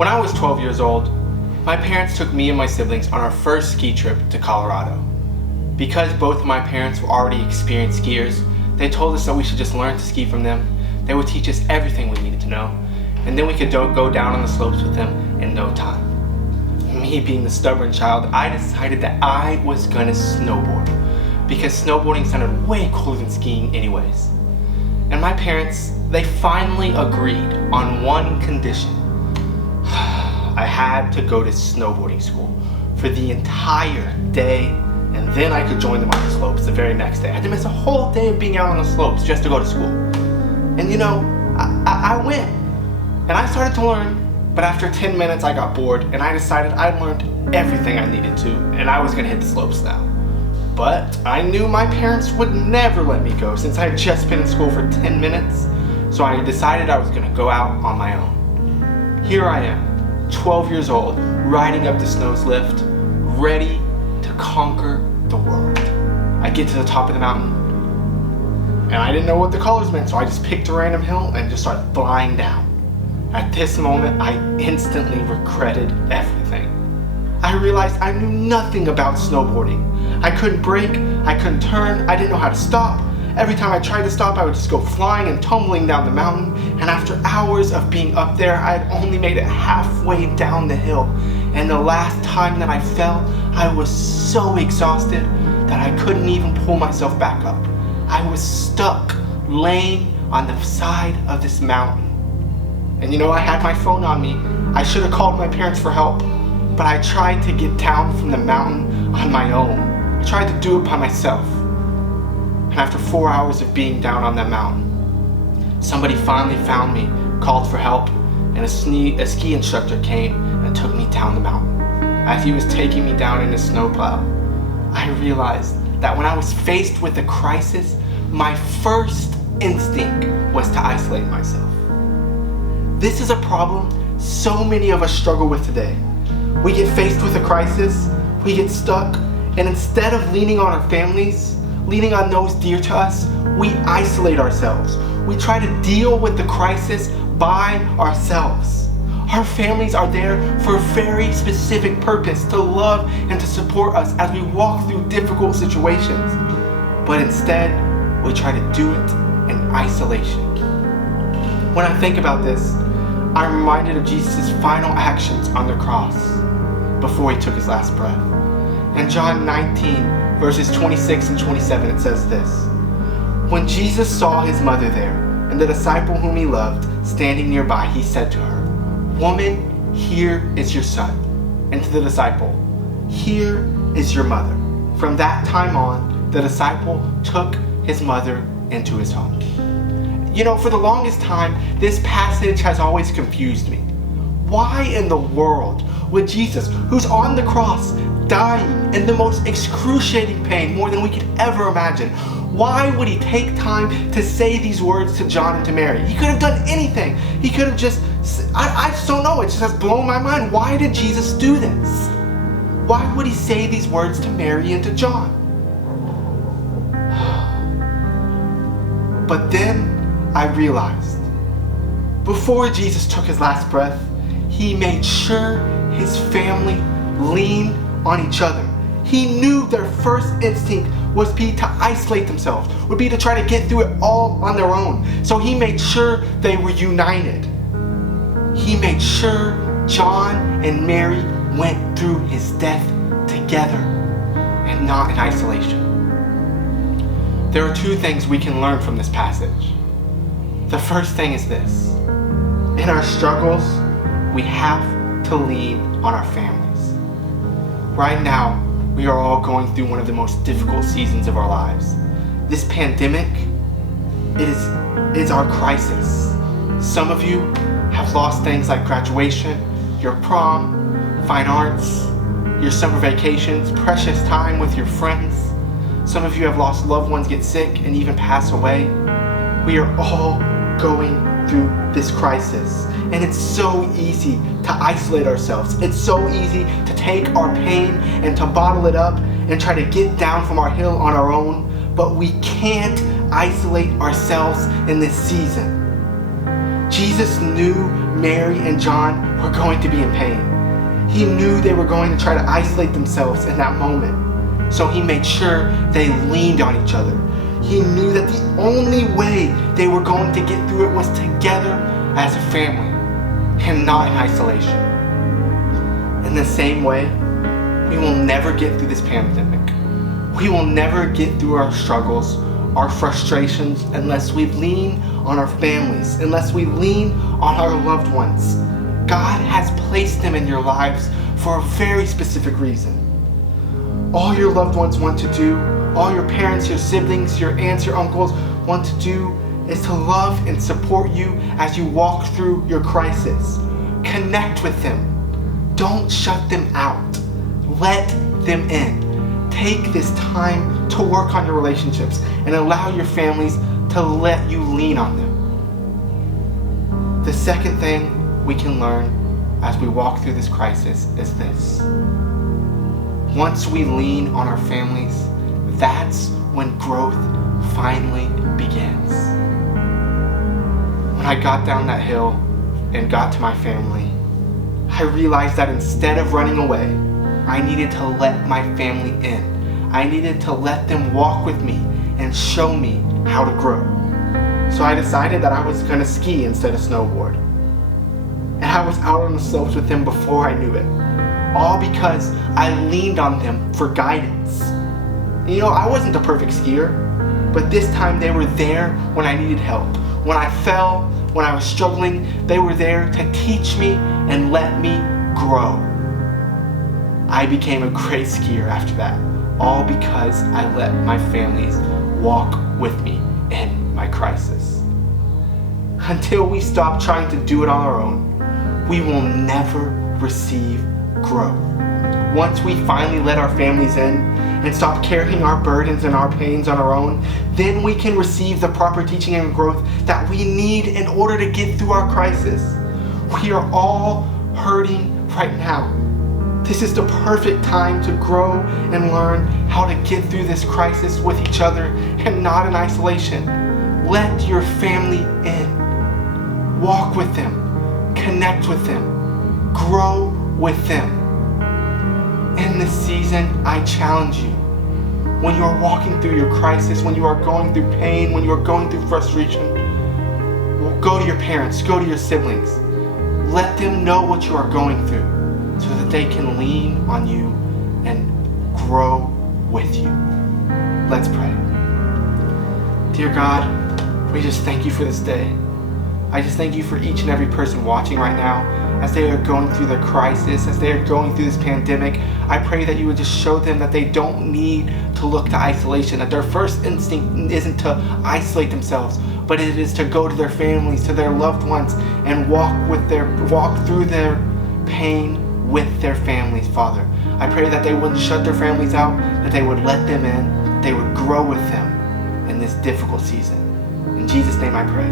When I was 12 years old, my parents took me and my siblings on our first ski trip to Colorado. Because both of my parents were already experienced skiers, they told us that we should just learn to ski from them. They would teach us everything we needed to know, and then we could go down on the slopes with them in no time. Me being the stubborn child, I decided that I was gonna snowboard, because snowboarding sounded way cooler than skiing anyways. And my parents, they finally agreed on one condition. I had to go to snowboarding school for the entire day, and then I could join them on the slopes the very next day. I had to miss a whole day of being out on the slopes just to go to school. And you know, I went, and I started to learn, but after 10 minutes I got bored, and I decided I'd learned everything I needed to, and I was gonna hit the slopes now. But I knew my parents would never let me go since I had just been in school for 10 minutes, so I decided I was gonna go out on my own. Here I am, 12 years old, riding up the snows lift, ready to conquer the world. I get to the top of the mountain, and I didn't know what the colors meant, so I just picked a random hill and just started flying down. At this moment, I instantly regretted everything. I realized I knew nothing about snowboarding. I couldn't brake, I couldn't turn, I didn't know how to stop. Every time I tried to stop, I would just go flying and tumbling down the mountain, and after hours of being up there, I had only made it halfway down the hill. And the last time that I fell, I was so exhausted that I couldn't even pull myself back up. I was stuck laying on the side of this mountain. And you know, I had my phone on me. I should have called my parents for help, but I tried to get down from the mountain on my own. I tried to do it by myself. And after 4 hours of being down on that mountain, somebody finally found me, called for help, and a ski instructor came and took me down the mountain. As he was taking me down in a snowplow, I realized that when I was faced with a crisis, my first instinct was to isolate myself. This is a problem so many of us struggle with today. We get faced with a crisis, we get stuck, and instead of leaning on our families, leaning on those dear to us, we isolate ourselves. We try to deal with the crisis by ourselves. Our families are there for a very specific purpose, to love and to support us as we walk through difficult situations. But instead, we try to do it in isolation. When I think about this, I'm reminded of Jesus' final actions on the cross before he took his last breath. In John 19, verses 26 and 27, it says this: When Jesus saw his mother there, and the disciple whom he loved standing nearby, he said to her, "Woman, here is your son." And to the disciple, "Here is your mother." From that time on, the disciple took his mother into his home. You know, for the longest time, this passage has always confused me. Why in the world would Jesus, who's on the cross, dying in the most excruciating pain, more than we could ever imagine, why would he take time to say these words to John and to Mary? He could have done anything. He could have just, I just don't know, it just has blown my mind. Why did Jesus do this? Why would he say these words to Mary and to John? But then I realized, before Jesus took his last breath, he made sure his family leaned on each other. He knew their first instinct would be to isolate themselves, would be to try to get through it all on their own. So he made sure they were united. He made sure John and Mary went through his death together and not in isolation. There are two things we can learn from this passage. The first thing is this: in our struggles, we have to lean on our families. Right now, we are all going through one of the most difficult seasons of our lives. This pandemic, it's our crisis. Some of you have lost things like graduation, your prom, fine arts, your summer vacations, precious time with your friends. Some of you have lost loved ones, get sick, and even pass away. We are all going through this crisis, and it's so easy to isolate ourselves. It's so easy to take our pain and to bottle it up and try to get down from our hill on our own, but we can't isolate ourselves in this season. Jesus knew Mary and John were going to be in pain. He knew they were going to try to isolate themselves in that moment. So he made sure they leaned on each other. He knew that the only way they were going to get through it was together as a family and not in isolation. In the same way, we will never get through this pandemic. We will never get through our struggles, our frustrations, unless we lean on our families, unless we lean on our loved ones. God has placed them in your lives for a very specific reason. All your loved ones want to do, all your parents, your siblings, your aunts, your uncles want to do is to love and support you as you walk through your crisis. Connect with them. Don't shut them out. Let them in. Take this time to work on your relationships and allow your families to let you lean on them. The second thing we can learn as we walk through this crisis is this. Once we lean on our families, that's when growth finally begins. When I got down that hill and got to my family, I realized that instead of running away, I needed to let my family in. I needed to let them walk with me and show me how to grow. So I decided that I was going to ski instead of snowboard. And I was out on the slopes with them before I knew it. All because I leaned on them for guidance. You know, I wasn't the perfect skier, but this time they were there when I needed help. When I fell, when I was struggling, they were there to teach me and let me grow. I became a great skier after that, all because I let my families walk with me in my crisis. Until we stop trying to do it on our own, we will never receive growth. Once we finally let our families in and stop carrying our burdens and our pains on our own, then we can receive the proper teaching and growth that we need in order to get through our crisis. We are all hurting right now. This is the perfect time to grow and learn how to get through this crisis with each other and not in isolation. Let your family in. Walk with them. Connect with them. Grow with them. In this season, I challenge you. When you are walking through your crisis, when you are going through pain, when you are going through frustration, go to your parents, go to your siblings. Let them know what you are going through so that they can lean on you and grow with you. Let's pray. Dear God, we just thank you for this day. I just thank you for each and every person watching right now as they are going through their crisis, as they are going through this pandemic. I pray that you would just show them that they don't need to look to isolation, that their first instinct isn't to isolate themselves, but it is to go to their families, to their loved ones, and walk through their pain with their families, Father. I pray that they wouldn't shut their families out, that they would let them in, that they would grow with them in this difficult season. In Jesus' name I pray.